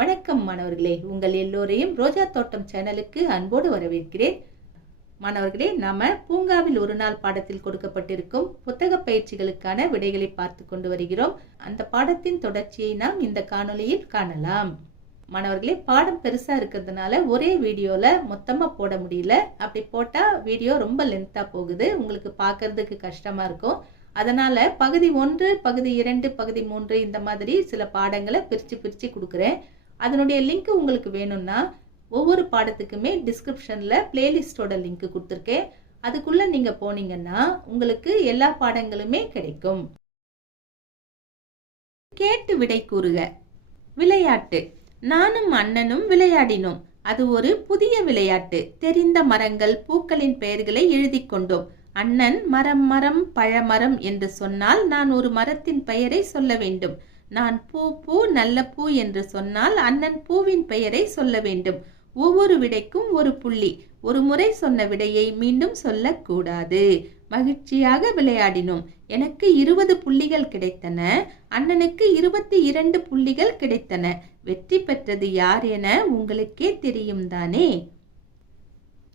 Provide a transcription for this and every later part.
வணக்கம் மாணவர்களே, உங்கள் எல்லோரையும் ரோஜா தோட்டம் சேனலுக்கு அன்போடு வரவேற்கிறேன். மாணவர்களே, நாம பூங்காவில் ஒரு நாள் பாடத்தில் கொடுக்கப்பட்டிருக்கும் புத்தக பயிற்சிகளுக்கான விடைகளை பார்த்து கொண்டு வருகிறோம். அந்த பாடத்தின் தொடர்ச்சியை நாம் இந்த காணொளியில் காணலாம். மாணவர்களே, பாடம் பெருசா இருக்கிறதுனால ஒரே வீடியோல மொத்தமா போட முடியல. அப்படி போட்டா வீடியோ ரொம்ப லென்த்தா போகுது, உங்களுக்கு பார்க்கிறதுக்கு கஷ்டமா இருக்கும். அதனால பகுதி 1, பகுதி 2, பகுதி 3 இந்த மாதிரி சில பாடங்களை பிரிச்சு கொடுக்குறேன். அதனுடைய லிங்க் உங்களுக்கு வேணும்னா ஒவ்வொரு பாடத்துக்குமே டிஸ்கிரிப்ஷன்ல பிளேலிஸ்டோட லிங்க் கொடுத்துருக்கேன். அதுக்குள்ள நீங்க போனீங்கன்னா உங்களுக்கு எல்லா பாடங்களுமே கிடைக்கும். கேட்டு விடை கூறுக. விளையாட்டு. நானும் அண்ணனும் விளையாடினோம். அது ஒரு புதிய விளையாட்டு. தெரிந்த மரங்கள், பூக்களின் பெயர்களை எழுதி கொண்டோம். அண்ணன் மரம் மரம் பழமரம் என்று சொன்னால் நான் ஒரு மரத்தின் பெயரை சொல்ல வேண்டும். நான் பூ பூ நல்ல பூ என்று சொன்னால் அண்ணன் பூவின் பெயரை சொல்ல வேண்டும். ஒவ்வொரு விடைக்கும் ஒரு புள்ளி. ஒரு முறை சொன்ன விடையை மீண்டும் சொல்லக்கூடாது. மகிழ்ச்சியாக விளையாடினோம். எனக்கு 20 புள்ளிகள் கிடைத்தன. அண்ணனுக்கு 22 புள்ளிகள் கிடைத்தன. வெற்றி பெற்றது யார் என உங்களுக்கே தெரியும் தானே?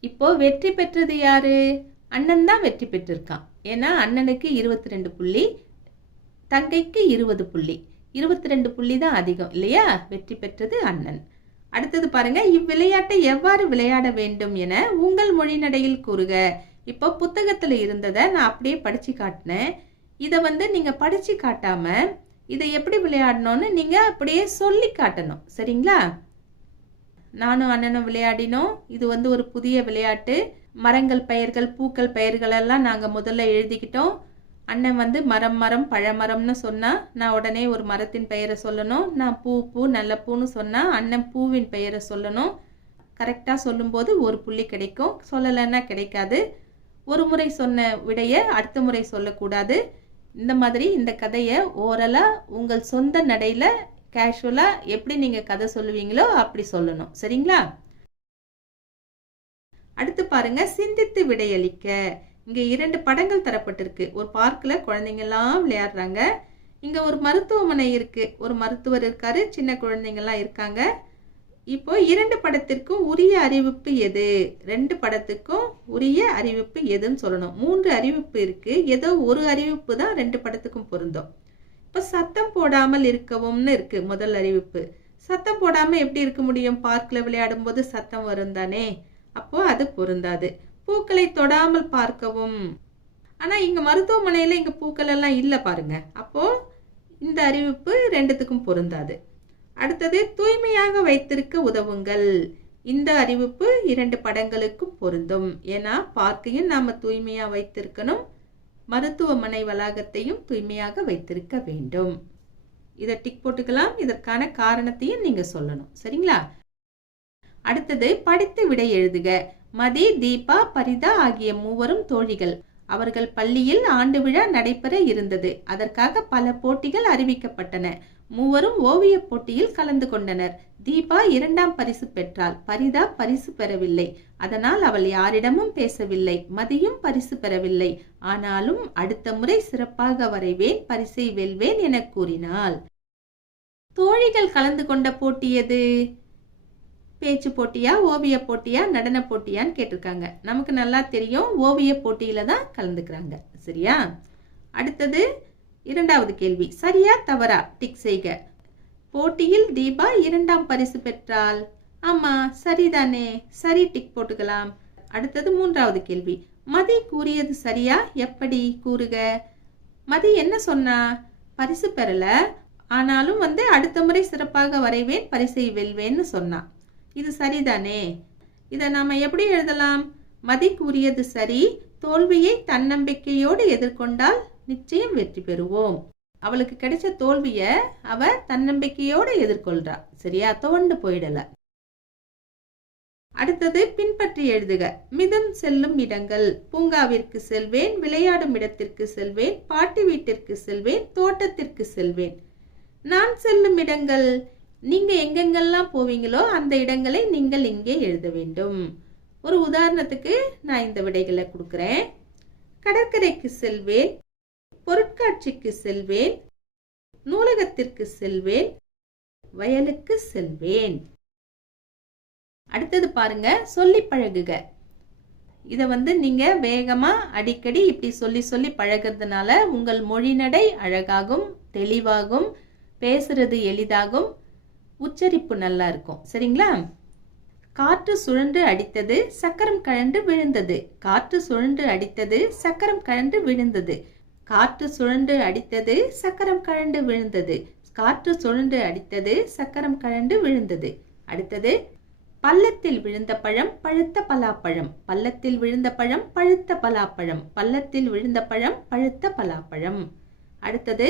இப்போ வெற்றி பெற்றது யாரு? அண்ணன் தான் வெற்றி பெற்றிருக்கான். ஏன்னா அண்ணனுக்கு 22 புள்ளி, தங்கைக்கு 20 புள்ளி. 22 புள்ளி தான் அதிகம் இல்லையா? வெற்றி பெற்றது அண்ணன். அடுத்தது பாருங்க, இவ்விளையாட்டை எவ்வாறு விளையாட வேண்டும் என உங்கள் மொழிநடையில் கூறுக. இப்போ புத்தகத்துல இருந்ததை நான் அப்படியே படிச்சு காட்டினேன். இதை நீங்க படிச்சு காட்டாம இதை எப்படி விளையாடணும்னு நீங்க அப்படியே சொல்லி காட்டணும். சரிங்களா? நானும் அண்ணனும் விளையாடினோம். இது ஒரு புதிய விளையாட்டு. மரங்கள் பெயர்கள், பூக்கள் பெயர்கள் எல்லாம் நாங்க முதல்ல எழுதிக்கிட்டோம். அண்ணன் மரம் மரம் பழமரம்னு சொன்னா நான் உடனே ஒரு மரத்தின் பெயரை சொல்லணும். நான் பூ பூ நல்ல பூன்னு சொன்னா அண்ணன் பூவின் பெயரை சொல்லணும். கரெக்டா சொல்லும்போது ஒரு புள்ளி கிடைக்கும், சொல்லலைன்னா கிடைக்காது. ஒரு முறை சொன்ன விடைய அடுத்த முறை சொல்லக்கூடாது. இந்த மாதிரி இந்த கதையை ஓரலா உங்கள் சொந்த நடையில கேஷுவலா எப்படி நீங்க கதை சொல்லுவீங்களோ அப்படி சொல்லணும். சரிங்களா? அடுத்து பாருங்க, சிந்தித்து விடையளிக்க. இங்க 2 படங்கள் தரப்பட்டிருக்கு. ஒரு பார்க்ல குழந்தைங்க எல்லாம் விளையாடுறாங்க. இங்க ஒரு மருத்துவமனை இருக்கு. ஒரு மருத்துவர் இருக்காரு, சின்ன குழந்தைங்க எல்லாம் இருக்காங்க. இப்போ 2 படத்திற்கும் உரிய அறிவிப்பு எது? 2 படத்துக்கும் உரிய அறிவிப்பு எதுன்னு சொல்லணும். 3 அறிவிப்பு இருக்கு. ஏதோ ஒரு அறிவிப்பு தான் 2 படத்துக்கும் பொருந்தும். இப்போ சத்தம் போடாமல் இருக்கவும்னு இருக்கு முதல் அறிவிப்பு. சத்தம் போடாம எப்படி இருக்க முடியும்? பார்க்ல விளையாடும் போது சத்தம் வரும் தானே, அப்போ அது பொருந்தாது. பூக்களை தொடாமல் பார்க்கவும். ஆனா இங்க மருத்துவமனையில இங்க பூக்கள் எல்லாம் இல்ல பாருங்க, அப்போ இந்த அறிவிப்பு 2த்துக்கும் பொருந்தாது. அடுத்தது தூய்மையாக வைத்திருக்க உதவுங்கள். இந்த அறிவிப்பு 2 படங்களுக்கும் பொருந்தும். ஏன்னா பார்க்கையும் நாம தூய்மையா வைத்திருக்கணும், மருத்துவமனை வளாகத்தையும் தூய்மையாக வைத்திருக்க வேண்டும். இதை டிக் போட்டுக்கலாம். இதற்கான காரணத்தையும் நீங்க சொல்லணும். சரிங்களா? அடுத்தது படித்து விடை எழுதுக. மதி, தீபா, பரிதா ஆகிய 3 தோழிகள். அவர்கள் பள்ளியில் ஆண்டு விழா நடைபெற இருந்தது. அதற்காக பல போட்டிகள் அறிவிக்கப்பட்டன. 3 ஓவிய போட்டியில் கலந்து கொண்டனர். தீபா 2ஆம் பரிசு பெற்றாள். பரிதா பரிசு பெறவில்லை. அதனால் அவள் யாரிடமும் பேசவில்லை. மதியும் பரிசு பெறவில்லை. ஆனாலும் அடுத்த முறை சிறப்பாக வரைவேன், பரிசை வெல்வேன் என கூறினாள். தோழிகள் கலந்து கொண்ட போட்டி எது? பேச்சு போட்டியா, ஓவிய போட்டியா, நடன போட்டியான்னு கேட்டிருக்காங்க. நமக்கு நல்லா தெரியும், ஓவிய போட்டியில தான் கலந்துக்கிறாங்க. சரியா? அடுத்தது 2வது கேள்வி. சரியா தவறா டிக் செய்க. போட்டியில் தீபா 2ஆம் பரிசு பெற்றாள். ஆமா, சரிதானே, சரி டிக் போட்டுக்கலாம். அடுத்தது 3வது கேள்வி. மதி கூறியது சரியா? எப்படி கூறுக. மதி என்ன சொன்னா? பரிசு பெறல, ஆனாலும் அடுத்த முறை சிறப்பாக வரைவேன், பரிசை வெல்வேன்னு சொன்னா. இது சரிதானே? இதை நாம எப்படி எழுதலாம்? மதி கூறியது சரி. தோல்வியை தன்னம்பிக்கையோடு எதிர்கொண்டால் நிச்சயம் வெற்றி பெறுவோம். அவளுக்கு கிடைச்ச தோல்விய அவ தன்னம்பிக்கையோடு எதிர்கொள்றா. சரியா? துவண்டு போயிடல. அடுத்தது பின்பற்றி எழுதுக. மிதன் செல்லும் இடங்கள். பூங்காவிற்கு செல்வேன், விளையாடும் இடத்திற்கு செல்வேன், பாட்டி வீட்டிற்கு செல்வேன், தோட்டத்திற்கு செல்வேன். நான் செல்லும் இடங்கள். நீங்க எங்கெங்கெல்லாம் போவீங்களோ அந்த இடங்களை நீங்கள் இங்கே எழுத வேண்டும். ஒரு உதாரணத்துக்கு நான் இந்த விடைகளை கொடுக்கிறேன். கடற்கரைக்கு செல்வேன், பொருட்காட்சிக்கு செல்வேன், நூலகத்திற்கு செல்வேன், வயலுக்கு செல்வேன். அடுத்தது பாருங்க, சொல்லி பழகுக. இதை நீங்க வேகமா அடிக்கடி இப்படி சொல்லி சொல்லி பழகிறதுனால உங்கள் மொழிநடை அழகாகும், தெளிவாகும், பேசுறது எளிதாகும், உச்சரிப்பு நல்லா இருக்கும். சரிங்களா? காற்று சுழன்று அடித்தது, சக்கரம் கழன்று விழுந்தது. காற்று சுழன்று அடித்தது, சக்கரம் கழன்று விழுந்தது. காற்று சுழன்று அடித்தது, சக்கரம் கழன்று விழுந்தது. காற்று சுழன்று அடித்தது, சக்கரம் கழன்று விழுந்தது. அடுத்தது, பள்ளத்தில் விழுந்த பழம் பழுத்த பலாப்பழம். பள்ளத்தில் விழுந்த பழம் பழுத்த பலாப்பழம். பள்ளத்தில் விழுந்த பழம் பழுத்த பலாப்பழம். அடுத்தது,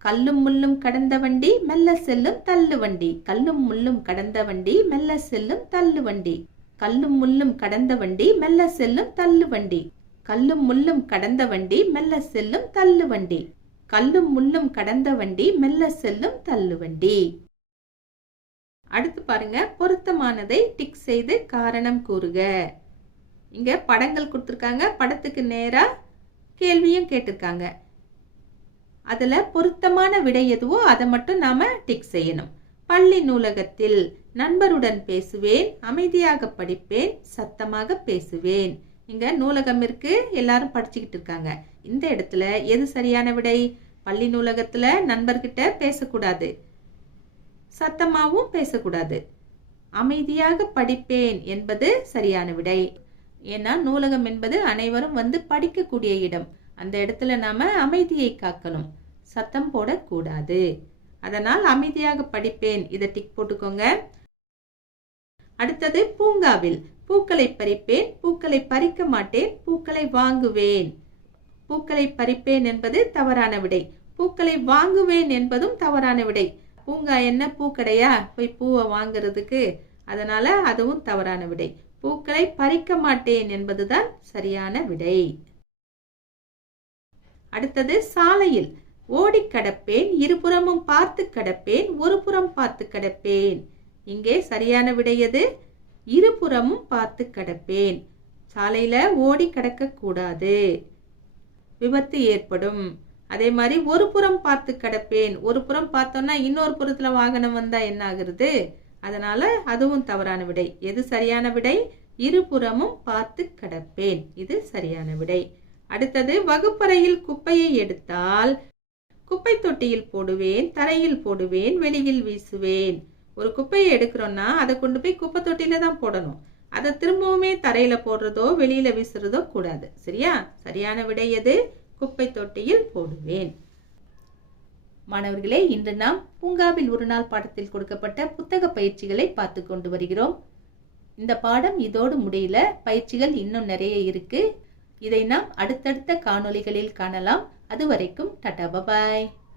கல்லும் முள்ளும் கடந்த வண்டி மெல்ல செல்லும் தள்ளு வண்டி. கல்லும் முள்ளும் கடந்த வண்டி மெல்ல செல்லும் தள்ளு வண்டி. கல்லும் முள்ளும் கடந்த வண்டி மெல்ல செல்லும் தள்ளு வண்டி. கல்லும் முள்ளும் கடந்த வண்டி மெல்ல செல்லும் தள்ளு வண்டி. கல்லும் முள்ளும் கடந்த வண்டி மெல்ல செல்லும் தள்ளு வண்டி. அடுத்து பாருங்க, பொருத்தமானதை டிக் செய்து காரணம் கூறுக. இங்க படங்கள் கொடுத்திருக்காங்க, படத்துக்கு நேரா கேள்வியும் கேட்டிருக்காங்க. அதுல பொருத்தமான விடை எதுவோ அதை மட்டும் நாம டிக் செய்யணும். பள்ளி நூலகத்தில் நண்பருடன் பேசுவேன், அமைதியாக படிப்பேன், சத்தமாக பேசுவேன். இங்க நூலகம் இருக்கு, எல்லாரும் படிச்சுக்கிட்டு இருக்காங்க. இந்த இடத்துல எது சரியான விடை? பள்ளி நூலகத்துல நண்பர்கிட்ட பேசக்கூடாது, சத்தமாவும் பேசக்கூடாது. அமைதியாக படிப்பேன் என்பது சரியான விடை. ஏன்னா நூலகம் என்பது அனைவரும் படிக்கக்கூடிய இடம். அந்த இடத்துல நாம அமைதியை காக்கணும், சத்தம் போடக்கூடாது. அதனால் அமைதியாக படிப்பேன், இதை டிக் போட்டுக்கோங்க. அடுத்தது, பூங்காவில் பூக்களை பறிப்பேன், பூக்களை பறிக்க மாட்டேன், பூக்களை வாங்குவேன். பூக்களை பறிப்பேன் என்பது தவறான விடை. பூக்களை வாங்குவேன் என்பதும் தவறான விடை. பூங்கா என்ன பூக்கடையா போய் பூவை வாங்குறதுக்கு? அதனால அதுவும் தவறான விடை. பூக்களை பறிக்க மாட்டேன் என்பதுதான் சரியான விடை. அடுத்தது, சாலையில் ஓடி கடப்பேன், இருபுறமும் பார்த்து கடப்பேன், ஒரு புறம் பார்த்து கடப்பேன். இங்கே சரியான விடை எது? இருபுறமும் பார்த்து கடப்பேன். சாலையில ஓடி கடக்க கூடாது, விபத்து ஏற்படும். அதே மாதிரி ஒரு புறம் பார்த்து கடப்பேன், ஒரு புறம் பார்த்தோம்னா இன்னொரு புறத்துல வாகனம் வந்தா என்ன ஆகுறது? அதனால அதுவும் தவறான விடை. எது சரியான விடை? இருபுறமும் பார்த்து கடப்பேன், இது சரியான விடை. அடுத்தது, வகுப்பறையில் குப்பையை எடுத்தால் குப்பை தொட்டியில் போடுவேன், தரையில் போடுவேன், வெளியில் வீசுவேன். ஒரு குப்பையை எடுக்கிறோம்னா அதை கொண்டு போய் குப்பை தொட்டியில தான் போடணும். அதை திரும்பவுமே தரையில போடுறதோ வெளியில வீசுறதோ கூடாது. சரியா? சரியான விடை எது? குப்பை தொட்டியில் போடுவேன். மாணவர்களே, இன்று நாம் பூங்காவில் ஒரு நாள் பாடத்தில் கொடுக்கப்பட்ட புத்தக பயிற்சிகளை பார்த்து கொண்டு வருகிறோம். இந்த பாடம் இதோடு முடியல, பயிற்சிகள் இன்னும் நிறைய இருக்கு. இதை நாம் அடுத்தடுத்த காணொளிகளில் காணலாம். அதுவரைக்கும் டாடா, பாய்.